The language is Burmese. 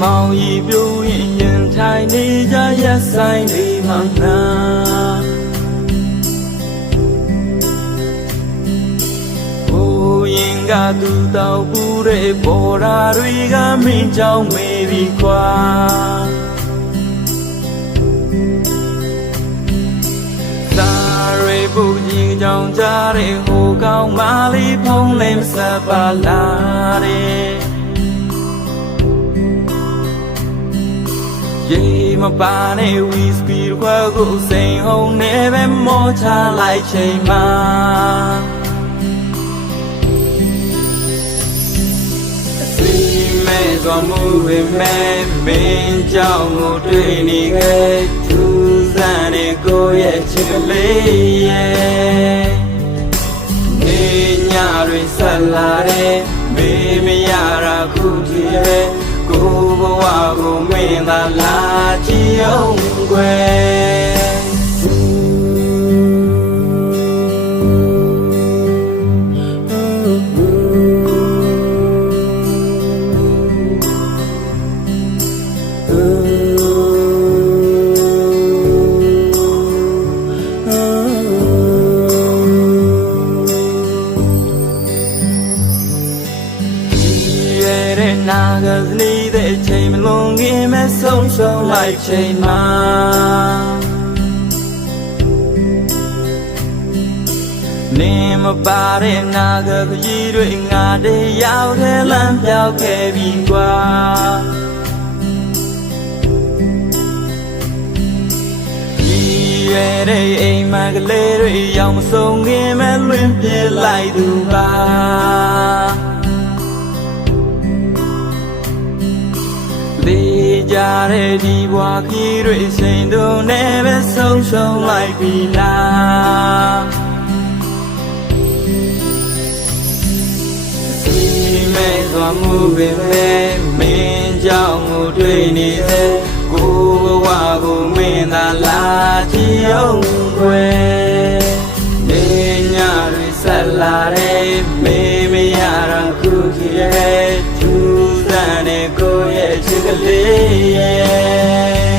မောင်ရီပြိုးရင်ရင်ထိုင်နေကြရက်ဆိုင်လေးမှငါဟိုရင်ကသူတောက်ပူတဲ့ပေါ်ရာတွေကမင်းကြောင့်မေးပြီးခွာသာရေပူကြီးကြောင့်ကြားတဲ့ဟိုကောင်းမလေးဖုံးလင်းစပါလာတဲ့ရေမပါနဲ့ဝီစကီခွက်ကိုစိန်ဟုံနေပဲမောချလိုက်ချိန်မှာစီမဲသွားမှုပဲမင်းကြောင့်ကိုတွေ့နေခဲ့သူစံနေကိုရဲ့ချစ်လေးရဲ့နေညတွေဆက်လာတဲ့မေးမရတာခုတည်းရဲ့ကိုဘဝကိုမင်းသာလာကြည့်အောင်ကွယ်နာဂဇနီးတဲ့အချိန်မလွန်ခင်မဲ့ဆုံးရှုံးလိုက်ချိန်မှာနေမပါတဲ့နာဂခကြီးတွေငါတည်းရောက်တဲ့လမ်းပြောက်ခဲ့ပြီကွာဒီရဲ့တဲ့အိမ်မကလေးတွေရောက်မဆုံးခင်မဲ့လွင်ပြေးလိုက်သူပါလေးကြတဲ့ဒီဘွားကြီးတွေစိန်တုံးနဲ့ပဲဆုံးရှုံးလိုက်ပြီလားစီမဲသွားမှုပဲမင်းကြောင့်ကိုတွေ့နေတဲ့ကိုဘဝကိုမင်းသာလာကြည့်အောင်ကွယ်နေညတွေဆက်လာတဲ့မေးမရတာခုကြီးရဲ့သူစံနေကိုရဲ့ချစ်ကလေးရဲ့